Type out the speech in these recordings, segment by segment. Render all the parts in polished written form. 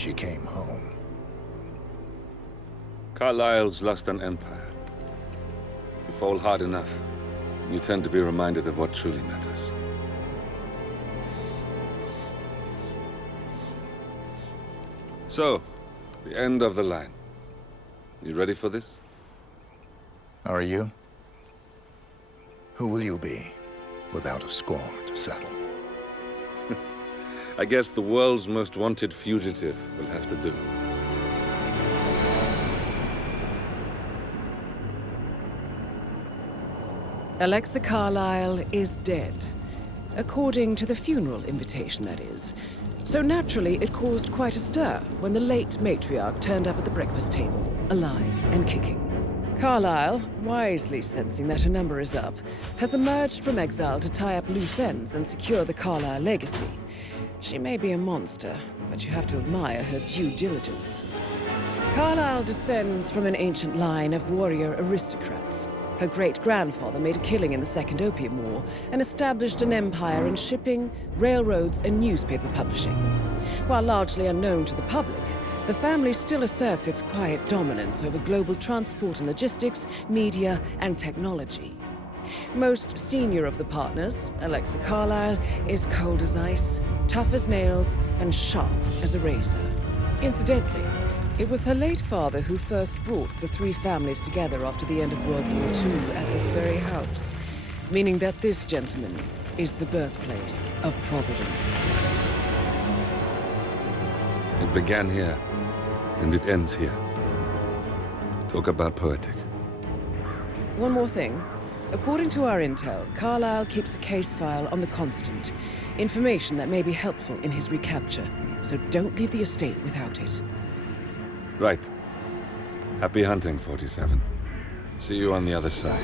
she came home. Carlyle's lost an empire. You fall hard enough, you tend to be reminded of what truly matters. So, the end of the line. You ready for this? Are you? Who will you be, without a score to settle? I guess the world's most wanted fugitive will have to do. Alexa Carlyle is dead. According to the funeral invitation, that is. So naturally, it caused quite a stir when the late matriarch turned up at the breakfast table, alive and kicking. Carlyle, wisely sensing that her number is up, has emerged from exile to tie up loose ends and secure the Carlyle legacy. She may be a monster, but you have to admire her due diligence. Carlyle descends from an ancient line of warrior aristocrats. Her great-grandfather made a killing in the Second Opium War and established an empire in shipping, railroads, and newspaper publishing. While largely unknown to the public, the family still asserts its quiet dominance over global transport and logistics, media, and technology. Most senior of the partners, Alexa Carlyle, is cold as ice, tough as nails, and sharp as a razor. Incidentally, it was her late father who first brought the three families together after the end of World War II at this very house, meaning that this gentleman is the birthplace of Providence. It began here, and it ends here. Talk about poetic. One more thing. According to our intel, Carlyle keeps a case file on the Constant. Information that may be helpful in his recapture, so don't leave the estate without it. Right. Happy hunting, 47. See you on the other side.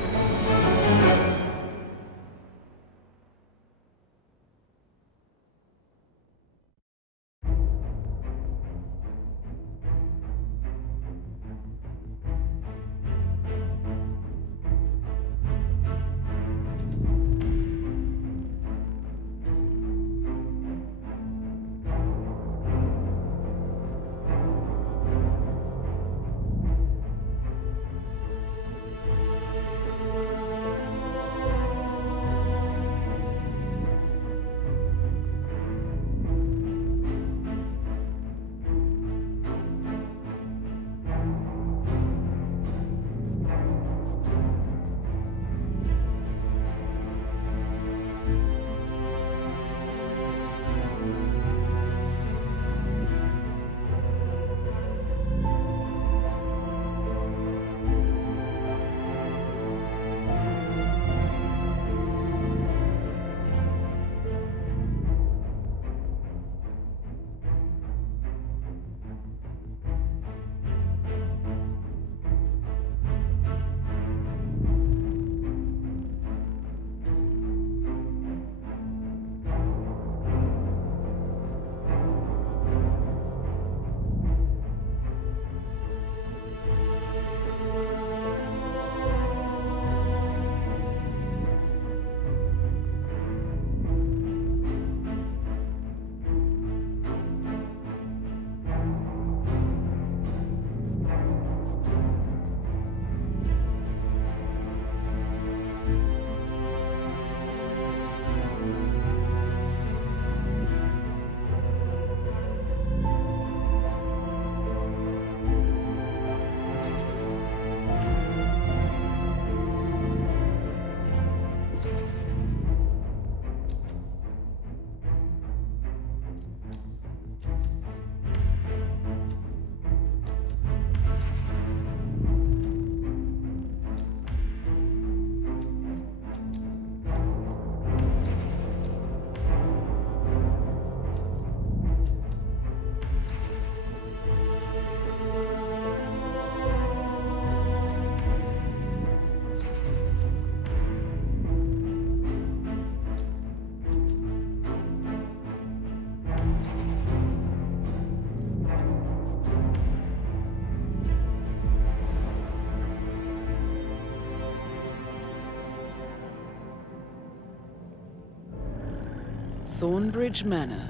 Thornbridge Manor.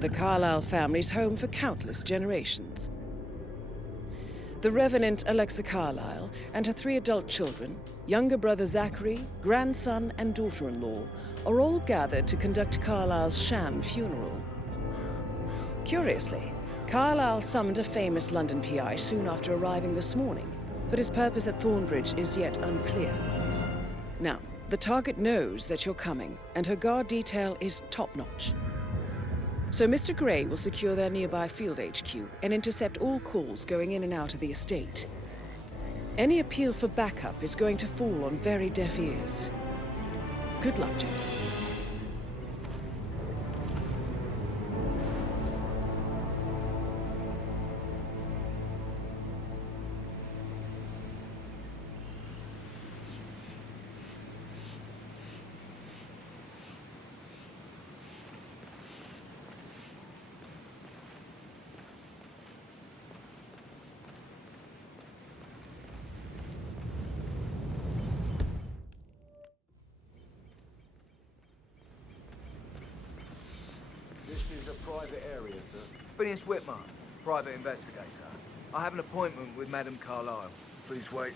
the Carlyle family's home for countless generations. The Revenant Alexa Carlyle and her 3 adult children, younger brother Zachary, grandson and daughter-in-law, are all gathered to conduct Carlyle's sham funeral. Curiously, Carlyle summoned a famous London PI soon after arriving this morning, but his purpose at Thornbridge is yet unclear. Now, the target knows that you're coming, and her guard detail is top-notch. So Mr. Gray will secure their nearby field HQ and intercept all calls going in and out of the estate. Any appeal for backup is going to fall on very deaf ears. Good luck, gentlemen. This is a private area, sir. Phineas Whitmer, private investigator. I have an appointment with Madame Carlyle. Please wait.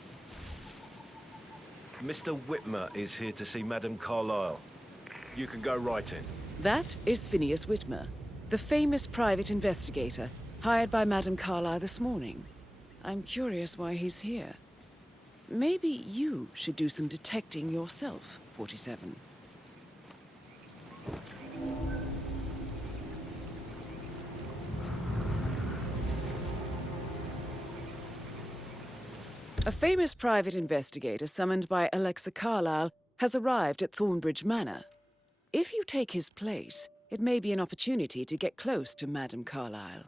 Mr. Whitmer is here to see Madame Carlyle. You can go right in. That is Phineas Whitmer, the famous private investigator hired by Madame Carlyle this morning. I'm curious why he's here. Maybe you should do some detecting yourself, 47. A famous private investigator summoned by Alexa Carlyle has arrived at Thornbridge Manor. If you take his place, it may be an opportunity to get close to Madame Carlyle.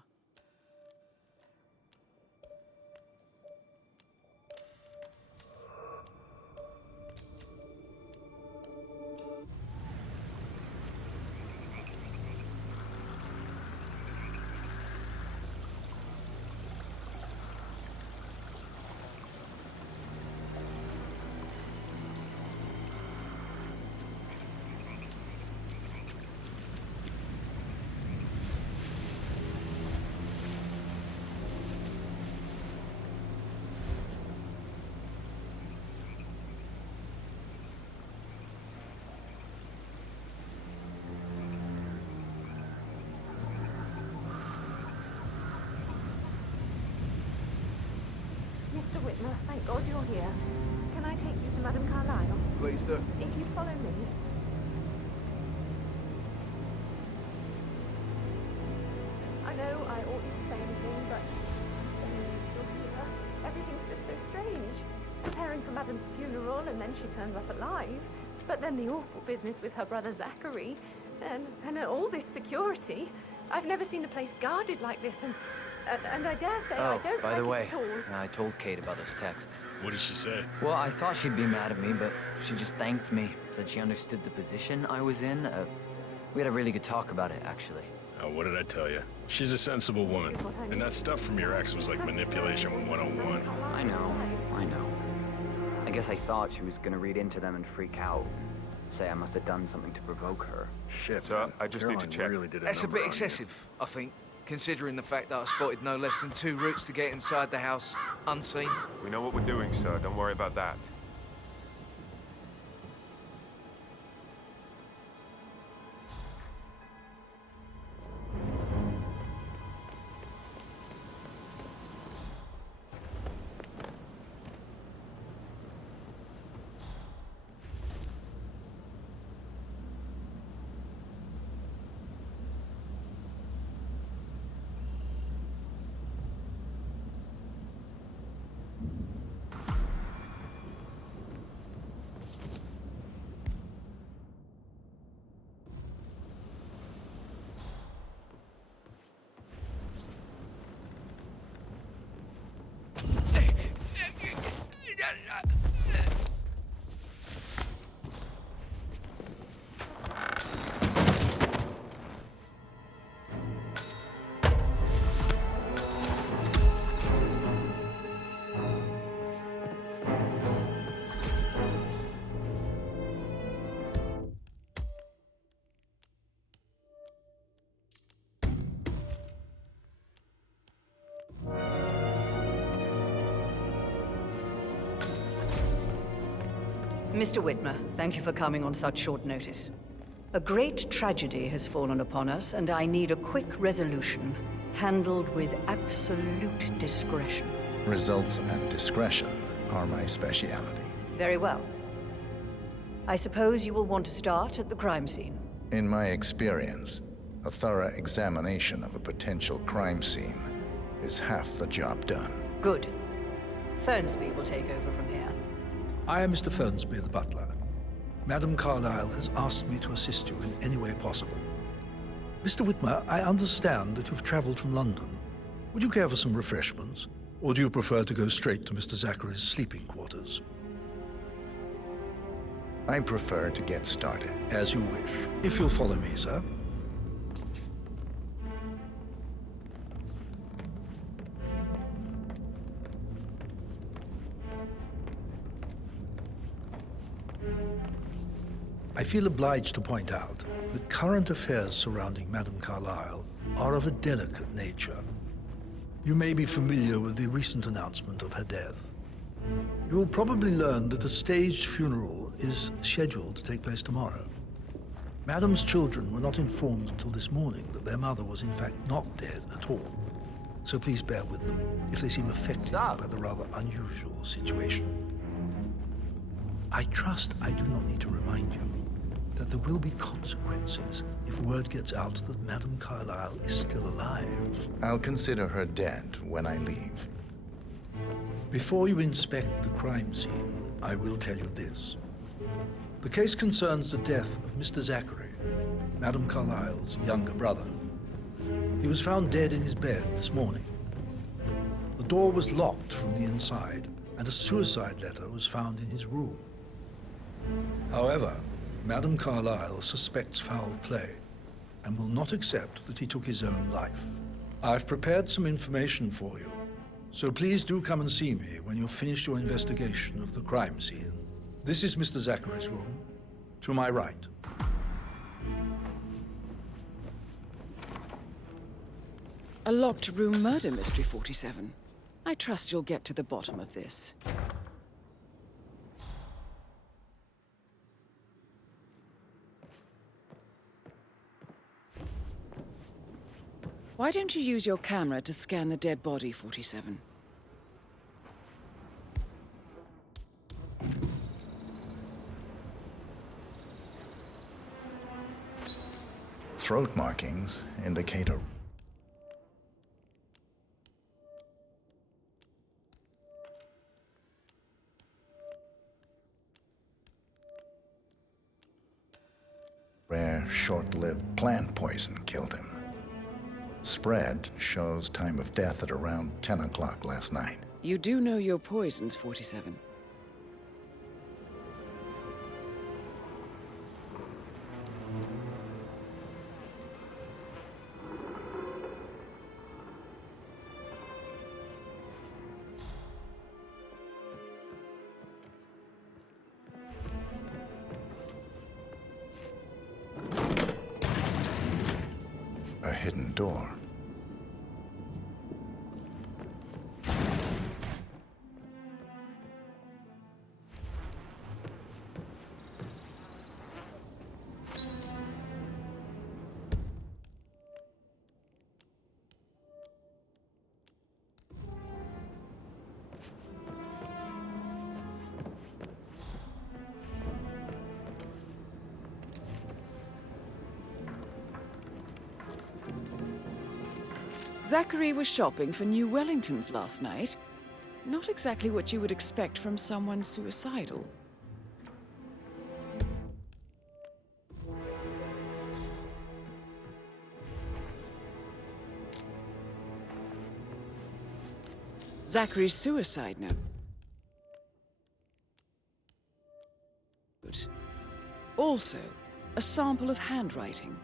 Mr. Whitmer, thank God you're here. Can I take you to Madame Carlyle? Please do. If you follow me. I know I oughtn't to say anything, but you're here. Everything's just so strange. Preparing for Madame's funeral, and then she turns up alive. But then the awful business with her brother Zachary, and all this security. I've never seen the place guarded like this, and I dare say I don't by the way, like it at all. I told Kate about those texts. What did she say? Well, I thought she'd be mad at me, but she just thanked me. Said she understood the position I was in. We had a really good talk about it, actually. Oh, what did I tell you? She's a sensible woman. And that stuff from your ex was like manipulation 101. I know. I guess I thought she was gonna read into them and freak out. Say I must have done something to provoke her. Shit, I just need to check. Really did That's a bit excessive, I think, considering the fact that I spotted no less than 2 routes to get inside the house unseen. We know what we're doing, sir. Don't worry about that. Mr. Whitmer, thank you for coming on such short notice. A great tragedy has fallen upon us, and I need a quick resolution, handled with absolute discretion. Results and discretion are my speciality. Very well. I suppose you will want to start at the crime scene. In my experience, a thorough examination of a potential crime scene is half the job done. Good. Fernsby will take over from here. I am Mr. Fernsby, the butler. Madame Carlyle has asked me to assist you in any way possible. Mr. Whitmer, I understand that you've traveled from London. Would you care for some refreshments? Or do you prefer to go straight to Mr. Zachary's sleeping quarters? I prefer to get started. As you wish. If you'll follow me, sir. I feel obliged to point out that current affairs surrounding Madame Carlyle are of a delicate nature. You may be familiar with the recent announcement of her death. You will probably learn that a staged funeral is scheduled to take place tomorrow. Madame's children were not informed until this morning that their mother was in fact not dead at all. So please bear with them if they seem affected by the rather unusual situation. I trust I do not need to remind you that there will be consequences if word gets out that Madame Carlyle is still alive. I'll consider her dead when I leave. Before you inspect the crime scene, I will tell you this. The case concerns the death of Mr. Zachary, Madame Carlyle's younger brother. He was found dead in his bed this morning. The door was locked from the inside, and a suicide letter was found in his room. However, Madame Carlyle suspects foul play and will not accept that he took his own life. I've prepared some information for you, so please do come and see me when you've finished your investigation of the crime scene. This is Mr. Zachary's room, to my right. A locked room murder mystery, 47. I trust you'll get to the bottom of this. Why don't you use your camera to scan the dead body, 47? Throat markings indicate a rare, short-lived plant poison killed him. Spread shows time of death at around 10 o'clock last night. You do know your poisons, 47. A hidden door. Zachary was shopping for new Wellingtons last night. Not exactly what you would expect from someone suicidal. Zachary's suicide note. Also, a sample of handwriting.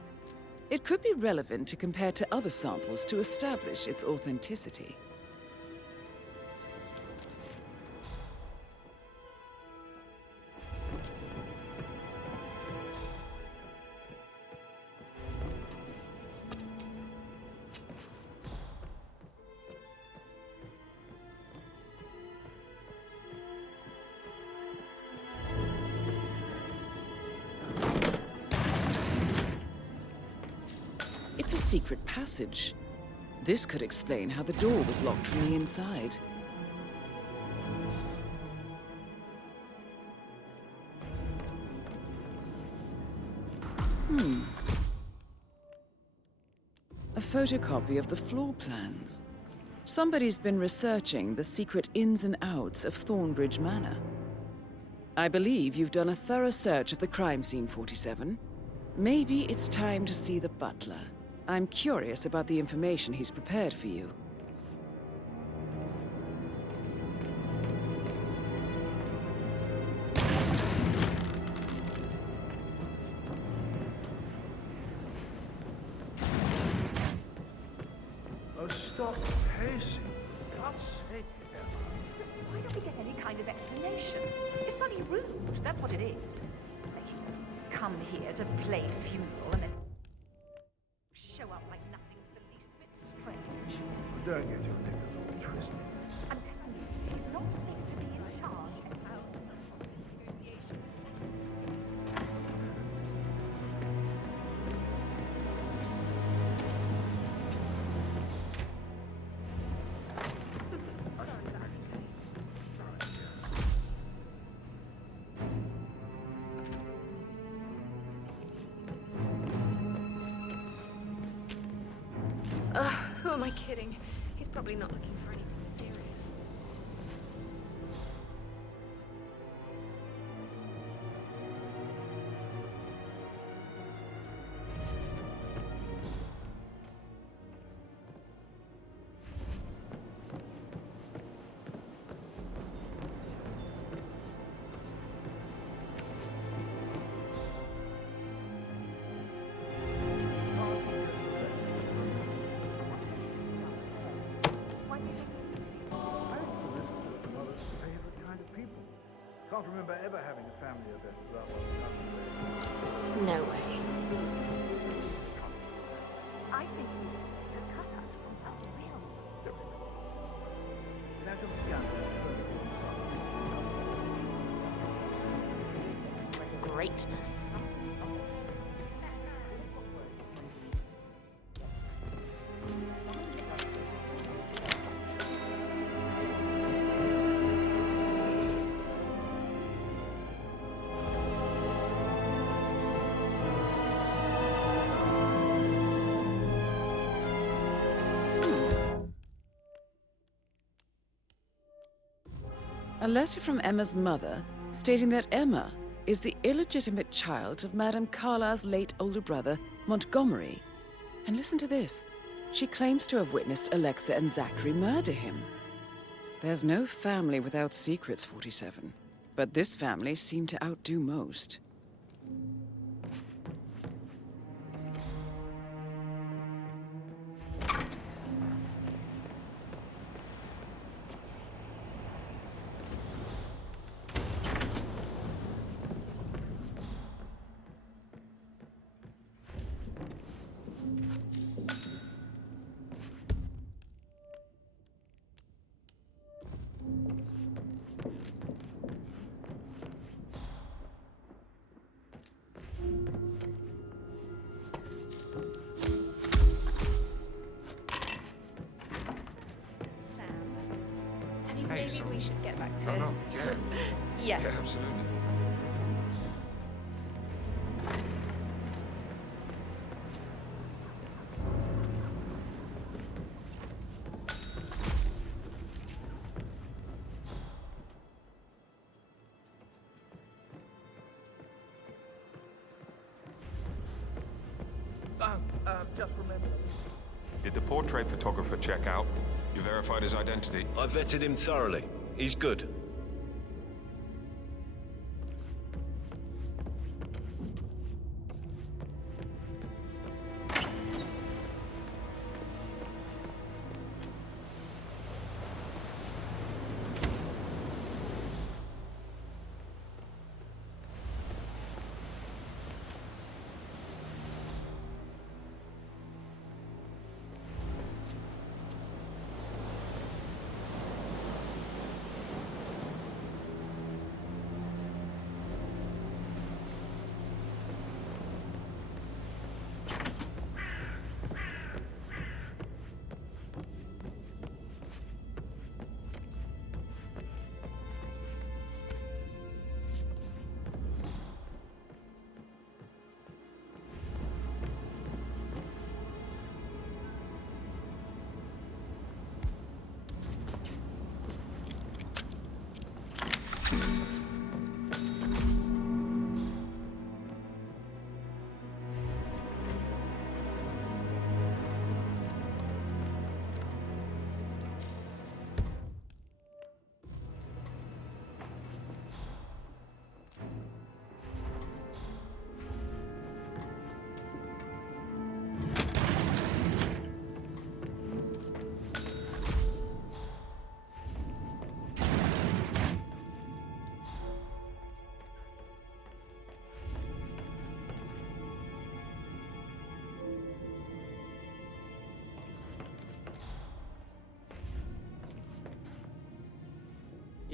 It could be relevant to compare to other samples to establish its authenticity. It's a secret passage. This could explain how the door was locked from the inside. A photocopy of the floor plans. Somebody's been researching the secret ins and outs of Thornbridge Manor. I believe you've done a thorough search of the crime scene, 47. Maybe it's time to see the butler. I'm curious about the information he's prepared for you. Oh, stop pacing. God's sake. Why don't we get any kind of explanation? It's bloody rude, that's what it is. Making us come here to play funeral and then show up like nothing's the least bit strange. Don't get your neck all twisted. I'm telling you, he's not fit to be in charge of our negotiations. Who am I kidding? He's probably not looking for anything serious. Can't remember ever having a family event without one. No way. I think he wants to cut us from our will. Greatness. A letter from Emma's mother stating that Emma is the illegitimate child of Madame Carlyle's late older brother, Montgomery. And listen to this. She claims to have witnessed Alexa and Zachary murder him. There's no family without secrets, 47. But this family seemed to outdo most. Maybe we should get back to... Oh, no, yeah. Yeah. Yeah, absolutely. Just remember. Did the portrait photographer check out? You verified his identity? I vetted him thoroughly. He's good.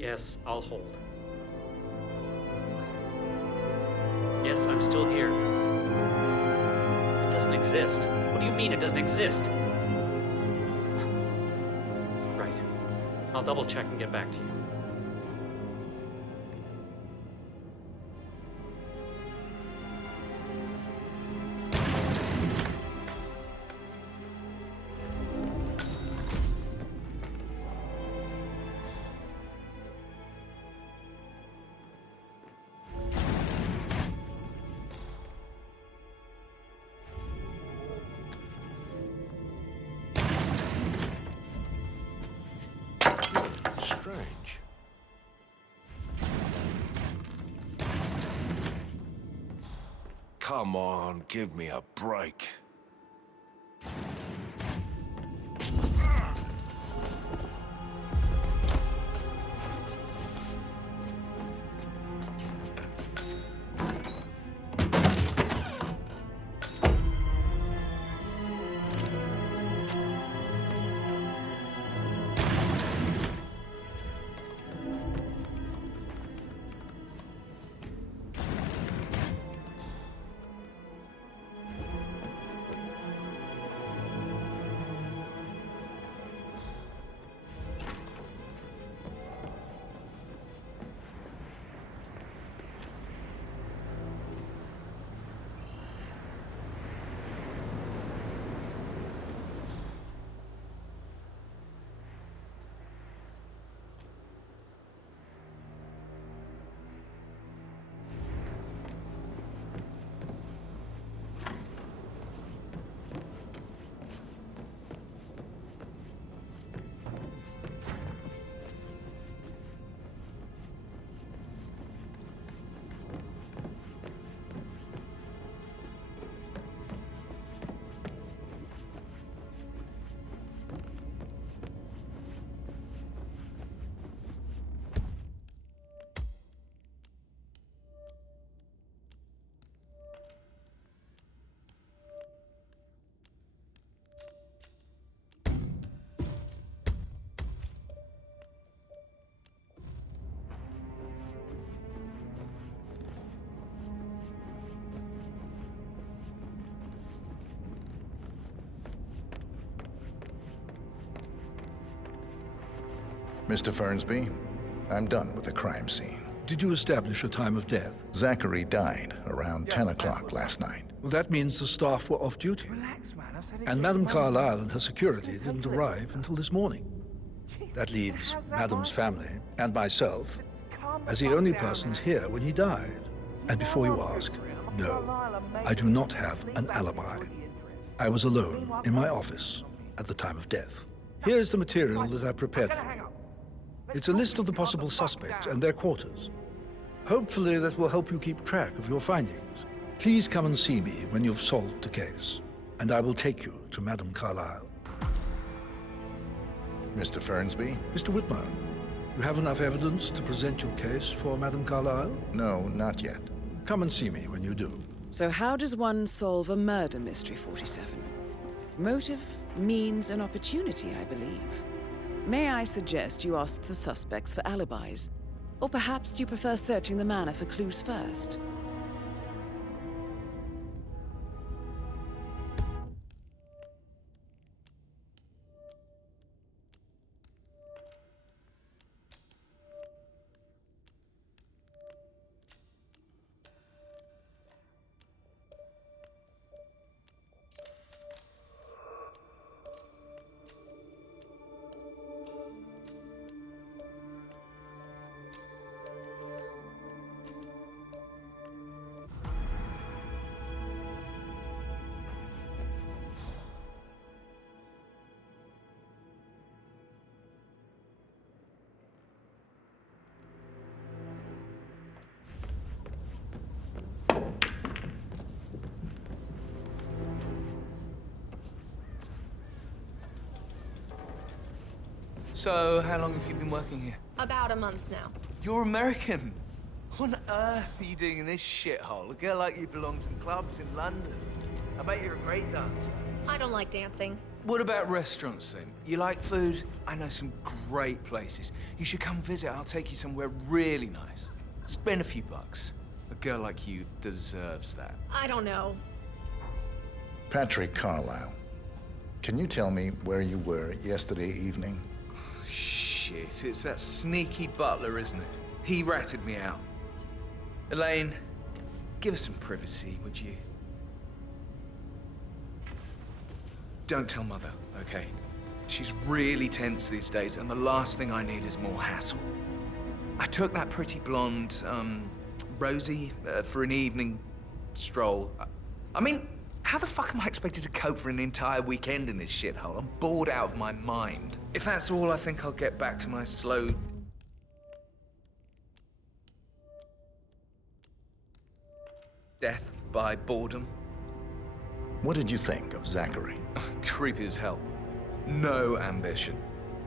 Yes, I'll hold. Yes, I'm still here. It doesn't exist. What do you mean it doesn't exist? Right. I'll double check and get back to you. Strange. Come on, give me a break. Mr. Fernsby, I'm done with the crime scene. Did you establish a time of death? Zachary died around 10 o'clock last night. Well, that means the staff were off duty. And Madame Carlyle and her security didn't arrive until this morning. That leaves Madame's family and myself as the only persons here when he died. And before you ask, no, I do not have an alibi. I was alone in my office at the time of death. Here's the material that I prepared for you. It's a list of the possible suspects and their quarters. Hopefully that will help you keep track of your findings. Please come and see me when you've solved the case, and I will take you to Madame Carlyle. Mr. Fernsby? Mr. Whitmer, you have enough evidence to present your case for Madame Carlyle? No, not yet. Come and see me when you do. So how does one solve a murder mystery, 47? Motive, means, and opportunity, I believe. May I suggest you ask the suspects for alibis? Or perhaps do you prefer searching the manor for clues first? So, how long have you been working here? About a month now. You're American. What on earth are you doing in this shithole? A girl like you belongs in clubs in London. I bet you're a great dancer. I don't like dancing. What about restaurants, then? You like food? I know some great places. You should come visit. I'll take you somewhere really nice. Spend a few bucks. A girl like you deserves that. I don't know. Patrick Carlisle, can you tell me where you were yesterday evening? Shit, it's that sneaky butler, isn't it? He ratted me out. Elaine, give us some privacy, would you? Don't tell Mother, okay? She's really tense these days, and the last thing I need is more hassle. I took that pretty blonde, Rosie, for an evening stroll. I mean, how the fuck am I expected to cope for an entire weekend in this shithole? I'm bored out of my mind. If that's all, I think I'll get back to my slow... death by boredom. What did you think of Zachary? Creepy as hell. No ambition.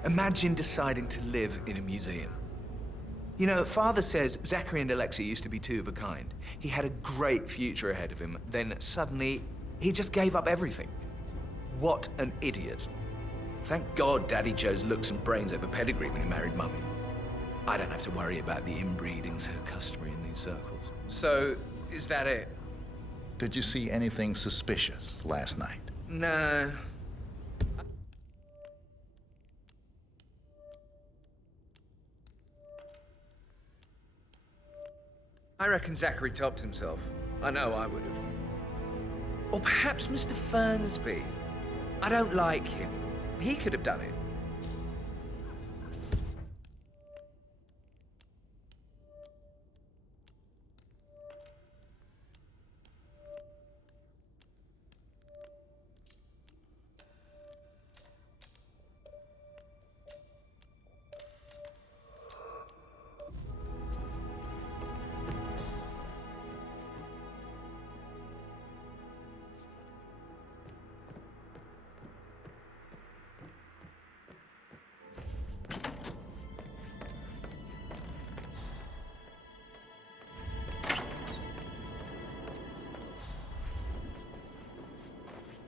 Imagine deciding to live in a museum. You know, Father says Zachary and Alexia used to be two of a kind. He had a great future ahead of him, then suddenly, he just gave up everything. What an idiot. Thank God Daddy chose looks and brains over pedigree when he married Mummy. I don't have to worry about the inbreeding so customary in these circles. So, is that it? Did you see anything suspicious last night? No. I reckon Zachary topped himself. I know I would have. Or perhaps Mr. Fernsby. I don't like him. He could have done it.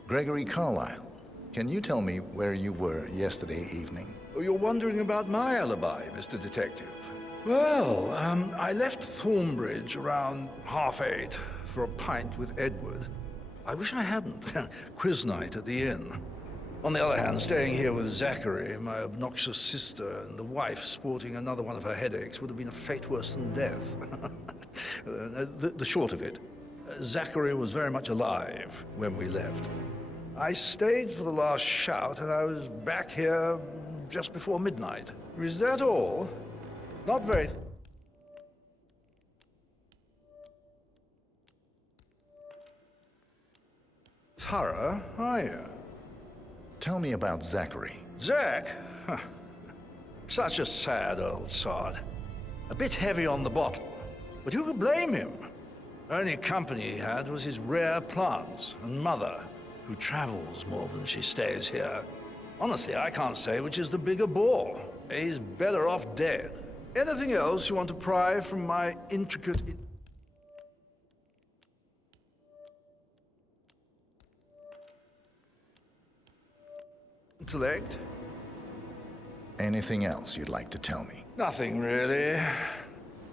Gregory Carlisle, can you tell me where you were yesterday evening? Oh, you're wondering about my alibi, Mr. Detective. Well, I left Thornbridge around 8:30 for a pint with Edward. I wish I hadn't. Quiz night at the inn. On the other hand, staying here with Zachary, my obnoxious sister, and the wife sporting another one of her headaches would have been a fate worse than death. The short of it, Zachary was very much alive when we left. I stayed for the last shout, and I was back here just before midnight. Is that all? Not very... thorough, are you? Tell me about Zachary. Zach? Huh. Such a sad old sod. A bit heavy on the bottle, but who could blame him? Only company he had was his rare plants and mother, who travels more than she stays here. Honestly, I can't say which is the bigger bore. He's better off dead. Anything else you want to pry from my intricate... intellect? Anything else you'd like to tell me? Nothing, really.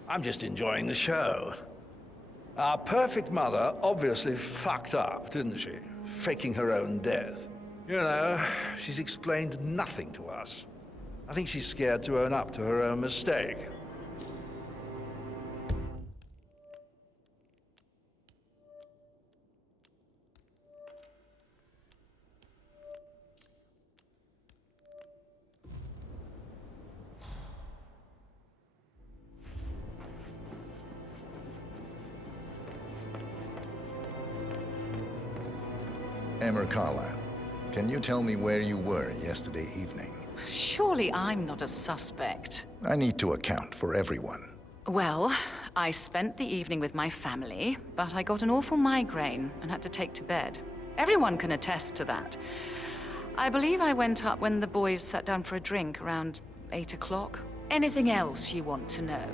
I'm just enjoying the show. Our perfect mother obviously fucked up, didn't she? Faking her own death. You know, she's explained nothing to us. I think she's scared to own up to her own mistake. Emma Carlisle, can you tell me where you were yesterday evening? Surely I'm not a suspect. I need to account for everyone. Well, I spent the evening with my family, but I got an awful migraine and had to take to bed. Everyone can attest to that. I believe I went up when the boys sat down for a drink around 8 o'clock. Anything else you want to know?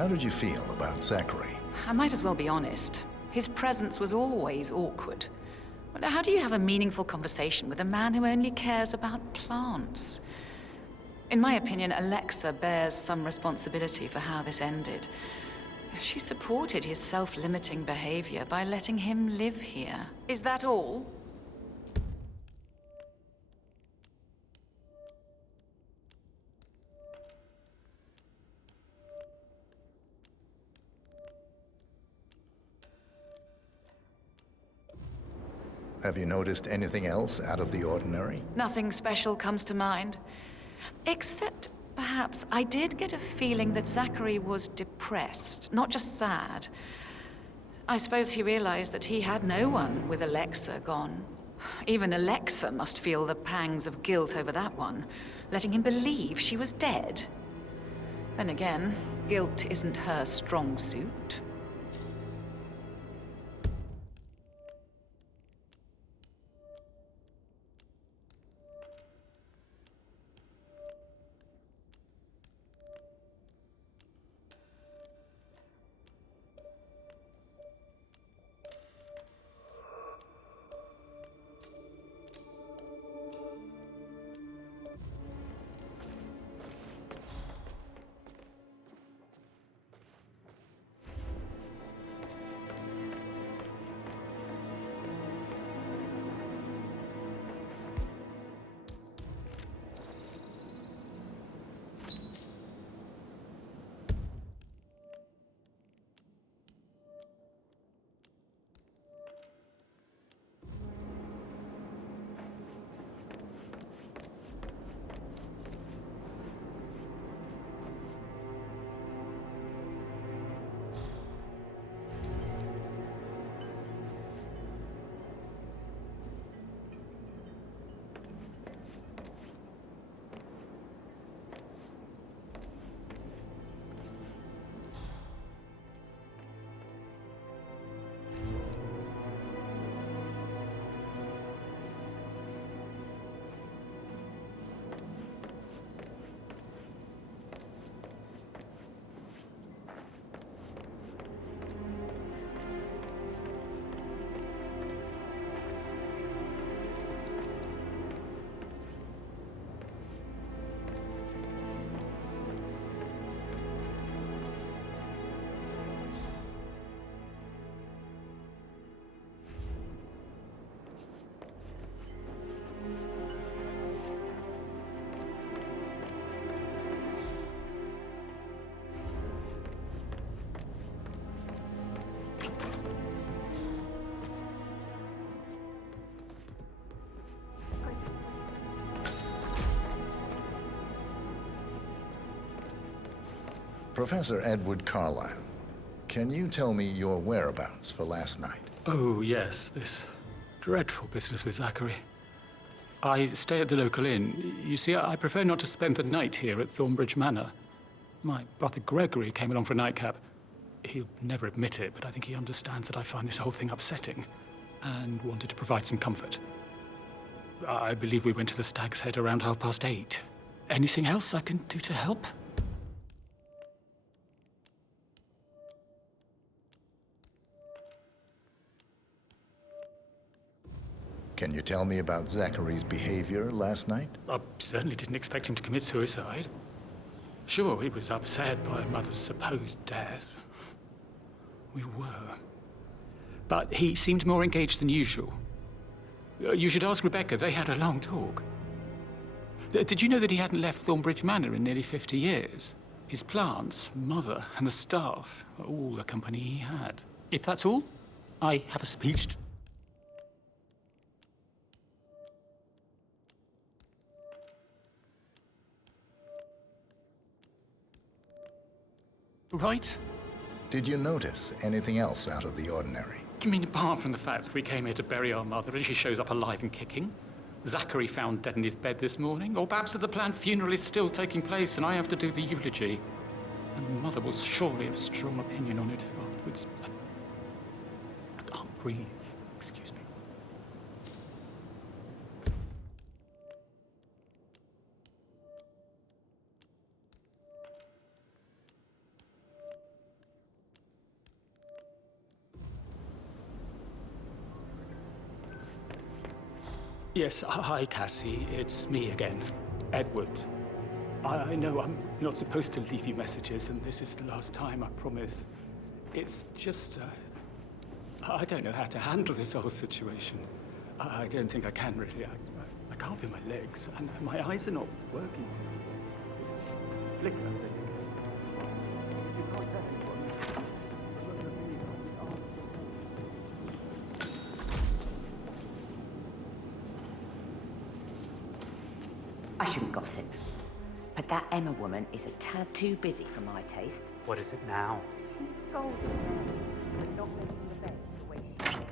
How did you feel about Zachary? I might as well be honest. His presence was always awkward. How do you have a meaningful conversation with a man who only cares about plants? In my opinion, Alexa bears some responsibility for how this ended. She supported his self-limiting behavior by letting him live here. Is that all? Have you noticed anything else out of the ordinary? Nothing special comes to mind. Except, perhaps, I did get a feeling that Zachary was depressed, not just sad. I suppose he realized that he had no one with Alexa gone. Even Alexa must feel the pangs of guilt over that one, letting him believe she was dead. Then again, guilt isn't her strong suit. Professor Edward Carlyle, can you tell me your whereabouts for last night? Oh, yes, this dreadful business with Zachary. I stay at the local inn. You see, I prefer not to spend the night here at Thornbridge Manor. My brother Gregory came along for a nightcap. He'll never admit it, but I think he understands that I find this whole thing upsetting and wanted to provide some comfort. I believe we went to the Stag's Head around 8:30. Anything else I can do to help? Can you tell me about Zachary's behavior last night? I certainly didn't expect him to commit suicide. Sure, he was upset by Mother's supposed death. We were. But he seemed more engaged than usual. You should ask Rebecca. They had a long talk. Did you know that he hadn't left Thornbridge Manor in nearly 50 years? His plants, Mother, and the staff are all the company he had. If that's all, I have a speech to... Right? Did you notice anything else out of the ordinary? You mean apart from the fact that we came here to bury our mother and she shows up alive and kicking? Zachary found dead in his bed this morning? Or perhaps that the planned funeral is still taking place and I have to do the eulogy? And Mother will surely have strong opinion on it afterwards. I can't breathe. Excuse me. Yes, hi, Cassie. It's me again. Edward. I know I'm not supposed to leave you messages, and this is the last time, I promise. It's just, I don't know how to handle this whole situation. I don't think I can, really. I can't feel my legs, and my eyes are not working. Flicker. You can't tell anyone. I shouldn't gossip, but that Emma woman is a tad too busy for my taste. What is it now? She's golden, but not making the bed the way she should.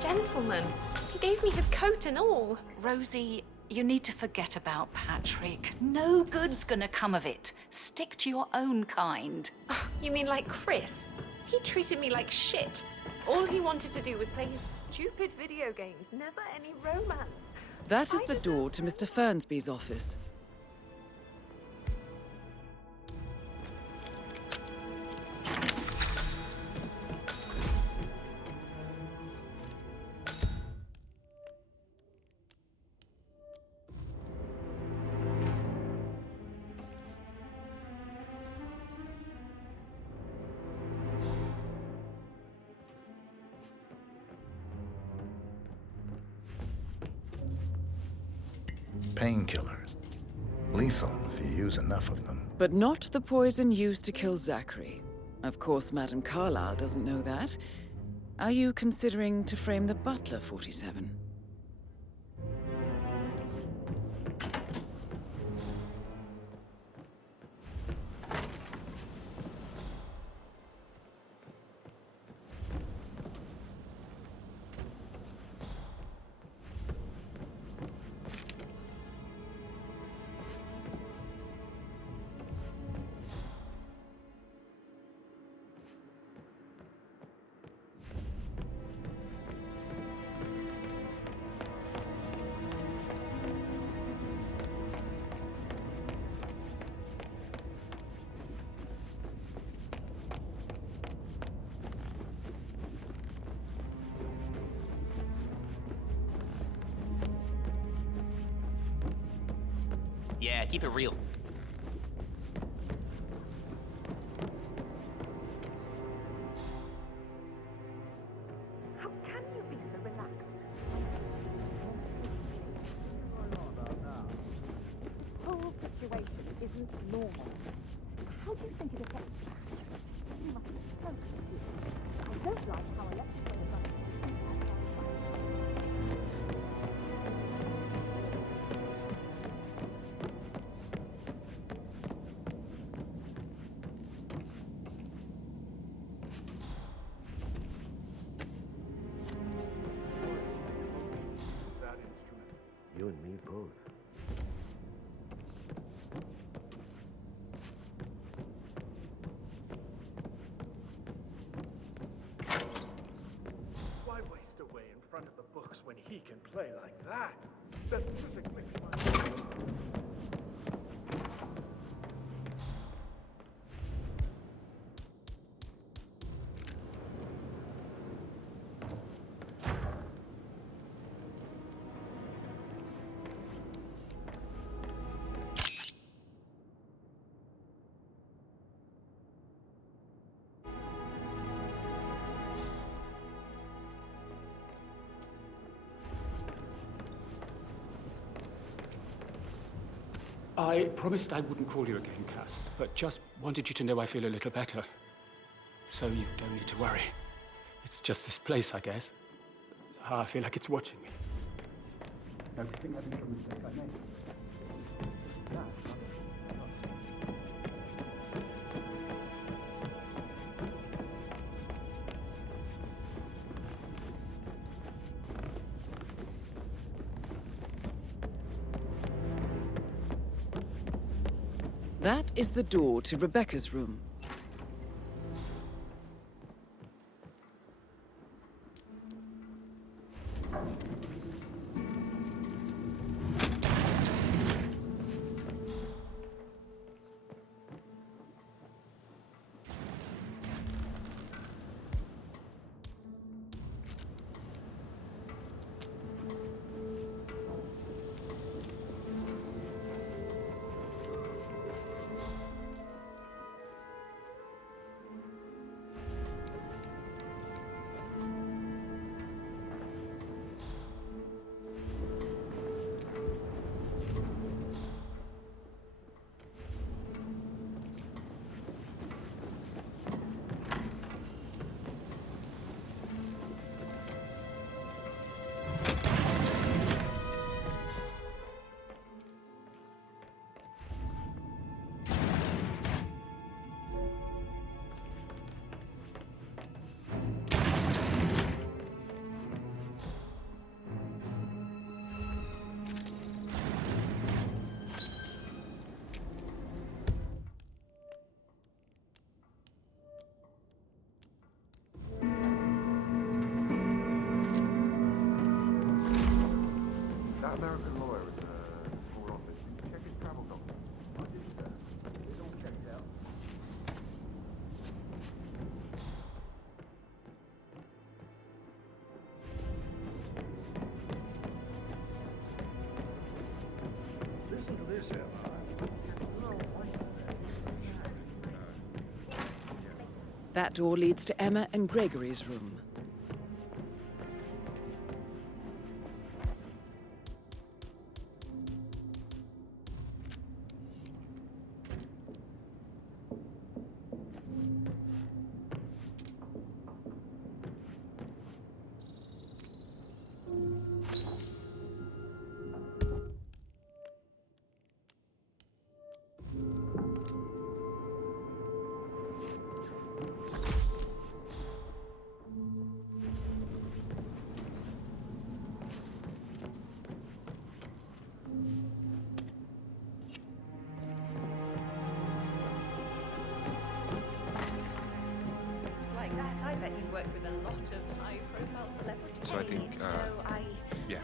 Gentleman. He gave me his coat and all. Rosie, you need to forget about Patrick. No good's gonna come of it. Stick to your own kind. Oh, you mean like Chris? He treated me like shit. All he wanted to do was play his stupid video games, never any romance. That is the door to Mr. Fernsby's office. Painkillers. Lethal if you use enough of them. But not the poison used to kill Zachary. Of course, Madame Carlyle doesn't know that. Are you considering to frame the butler, 47? Yeah, keep it real. How can you be so relaxed? This whole situation isn't normal. How do you think it affects you? You must be so confused. I don't like how I let you play the button. You and me both. Why waste away in front of the books when he can play like that? The music makes my... I promised I wouldn't call you again, Cass, but just wanted you to know I feel a little better. So you don't need to worry. It's just this place, I guess. I feel like it's watching me. Everything having from the mistake I made. That is the door to Rebecca's room. American lawyer in the small office. Check his travel documents. I did, sir. It's all checked out. Listen to this, Emma. That door leads to Emma and Gregory's room. I bet you work with a lot of high-profile celebrities. So I think, yeah.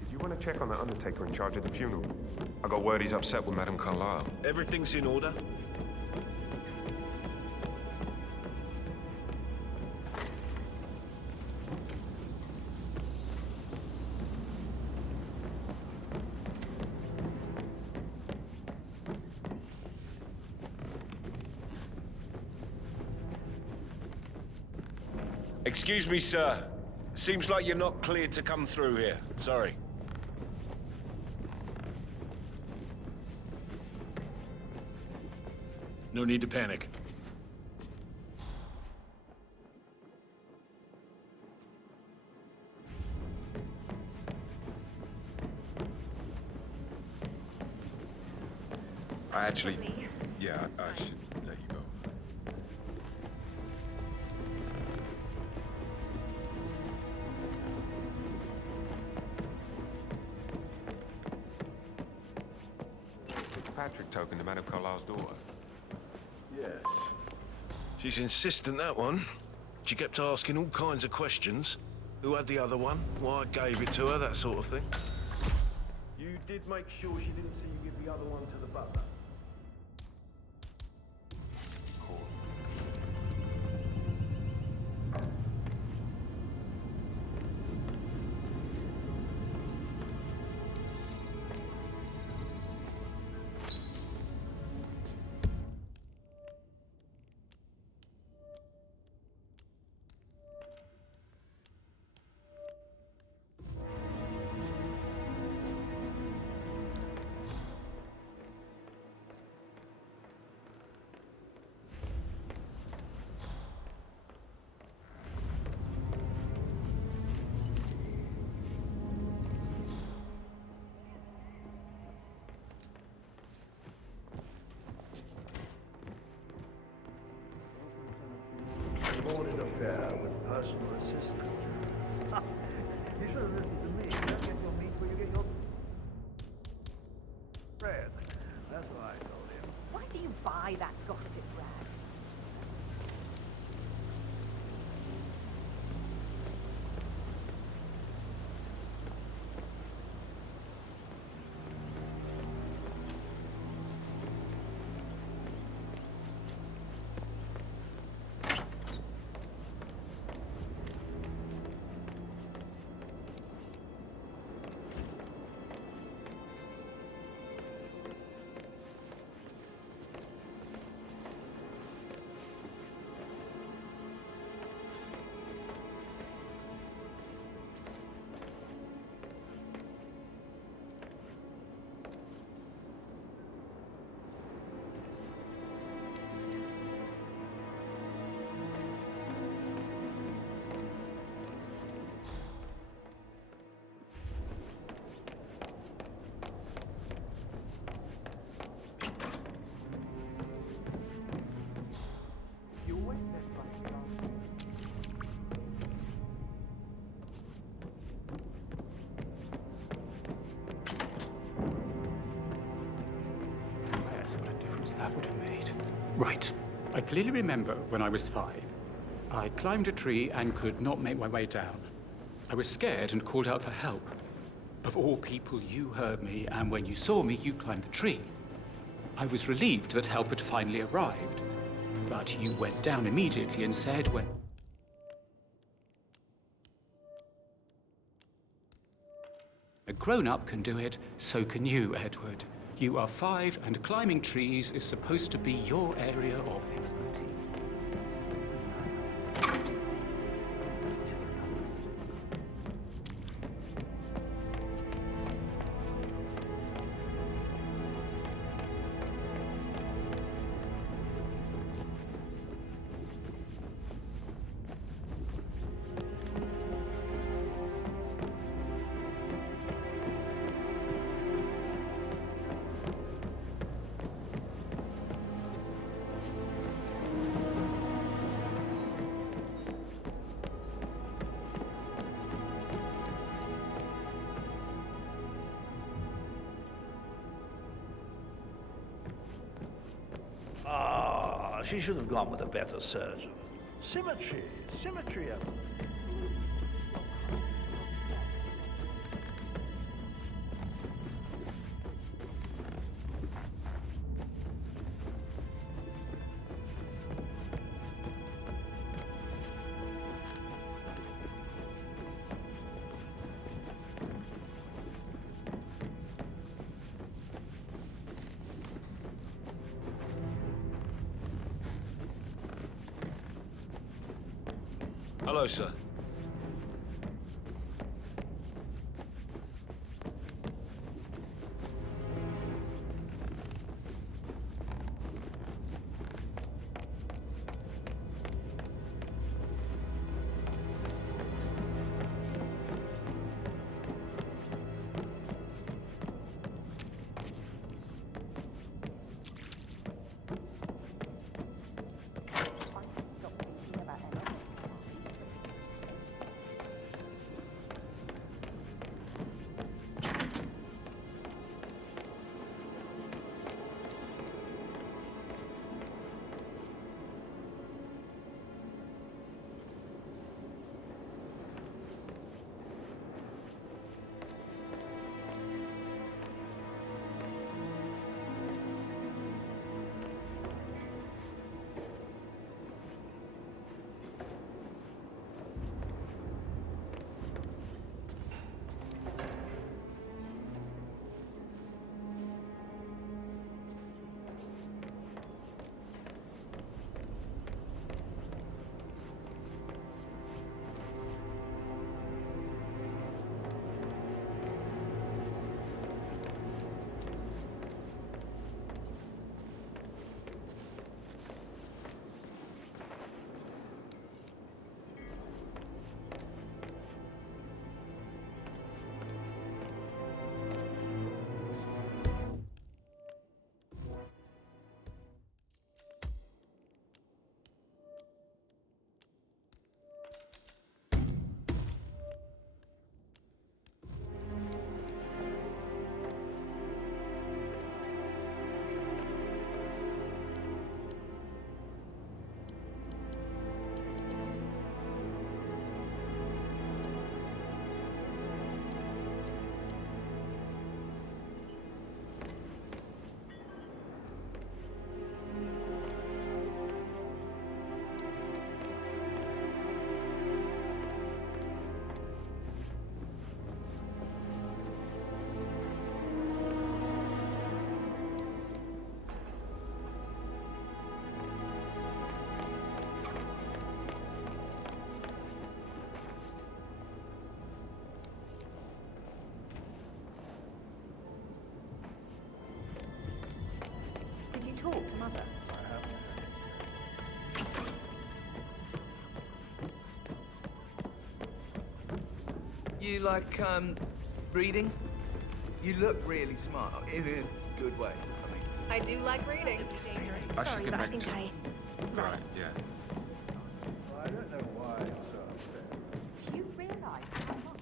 Did you want to check on the undertaker in charge of the funeral? I got word he's upset with Madame Carlyle. Everything's in order. Excuse me, sir. Seems like you're not cleared to come through here. Sorry. No need to panic. I actually... Yeah, I should let you go. Patrick token to Madame Carlyle's daughter. Yes. She's insistent, that one. She kept asking all kinds of questions. Who had the other one? Why I gave it to her, that sort of thing. You did make sure she didn't see you give the other one to the butler? sordid affair with personal assistant. You should have listened to me. You don't get your meat where you get your bread. That's what I told him. Why do you buy that gossip rag? That would have made. Right. I clearly remember when I was 5. I climbed a tree and could not make my way down. I was scared and called out for help. Of all people, you heard me, and when you saw me, you climbed the tree. I was relieved that help had finally arrived. But you went down immediately and said when... A grown-up can do it, so can you, Edward. You are 5, and climbing trees is supposed to be your area of expertise. She should have gone with a better surgeon. Symmetry, symmetry, Emma. Hello, sir. You like, reading? You look really smart, in a good way, I mean. I do like reading. Sorry, but I think I... Right, yeah. I don't know why I'm so upset. You realise I'm not...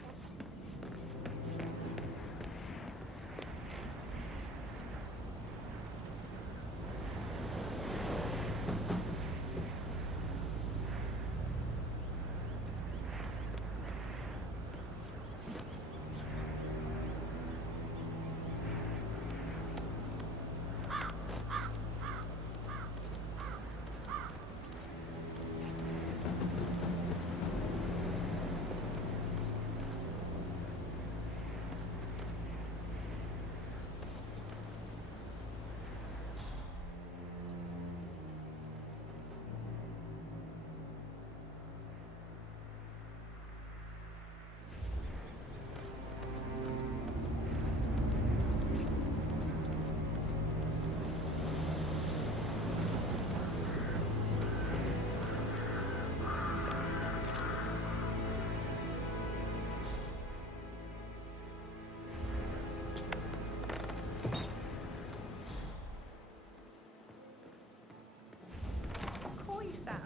Coy, Sam.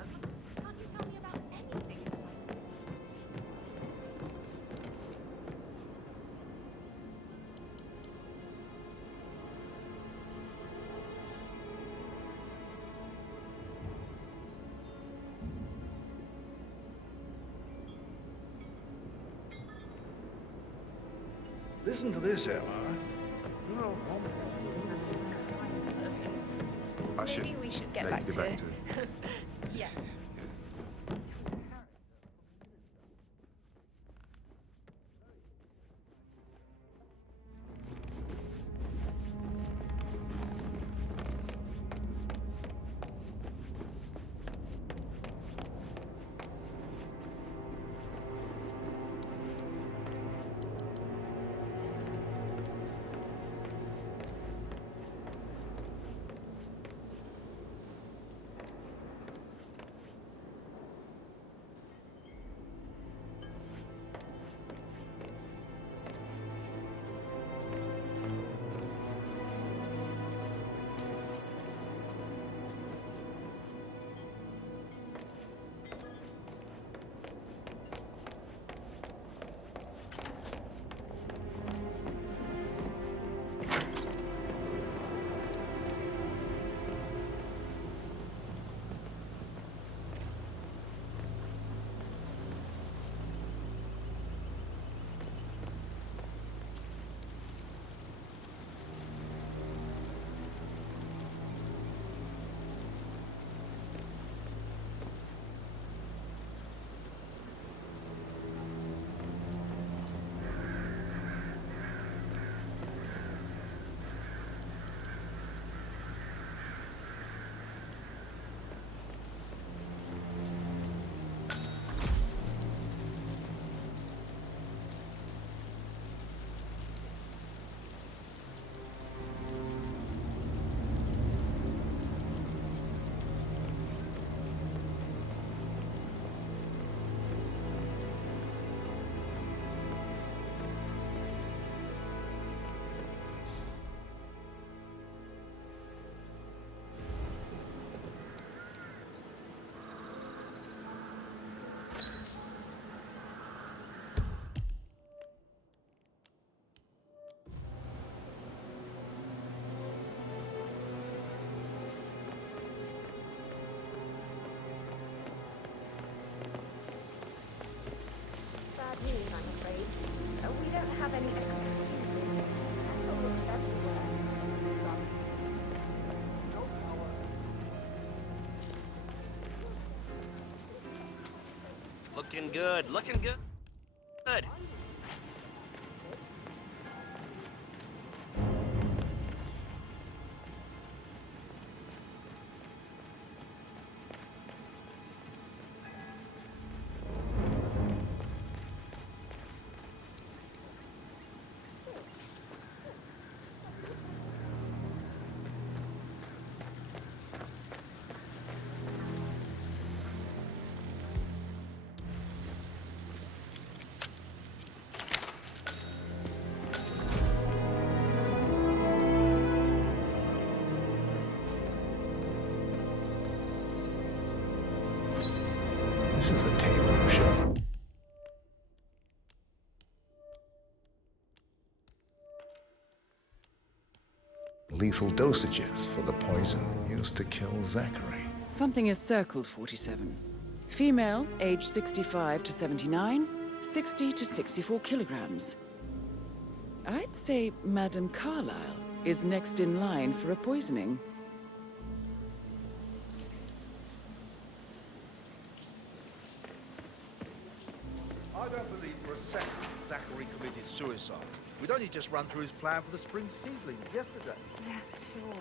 Can't you tell me about anything? Listen to this, Emma. No, Maybe we should get back to... Yeah. News, I'm afraid. We don't have any extra. Castle looks everywhere. Looking good, looking good. Good. This is a table show. Lethal dosages for the poison used to kill Zachary. Something is circled 47. Female, age 65 to 79, 60 to 64 kilograms. I'd say Madame Carlyle is next in line for a poisoning. I don't believe for a second Zachary committed suicide. We'd only just run through his plan for the spring seedlings yesterday. Yeah, sure.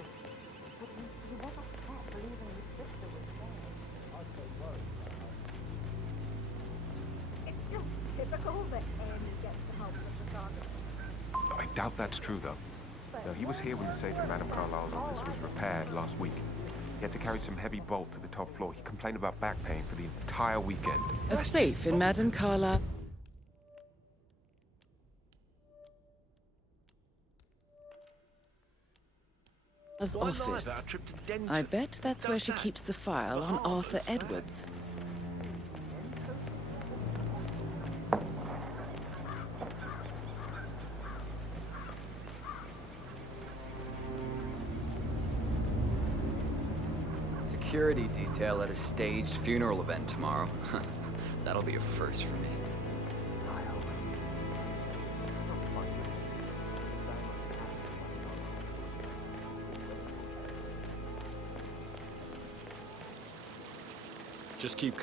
But he was upset believing his sister was dead. I so worried. It's just typical that Amy gets the help of the father. I doubt that's true, though. No, he was here when the safe in Madame Carlyle's office was repaired last week. He had to carry some heavy bolt to the top floor. He complained about back pain for the entire weekend. A safe in Madame Carlyle. Office. I bet that's where she keeps the file on Arthur Edwards. Security detail at a staged funeral event tomorrow. That'll be a first for me. Just keep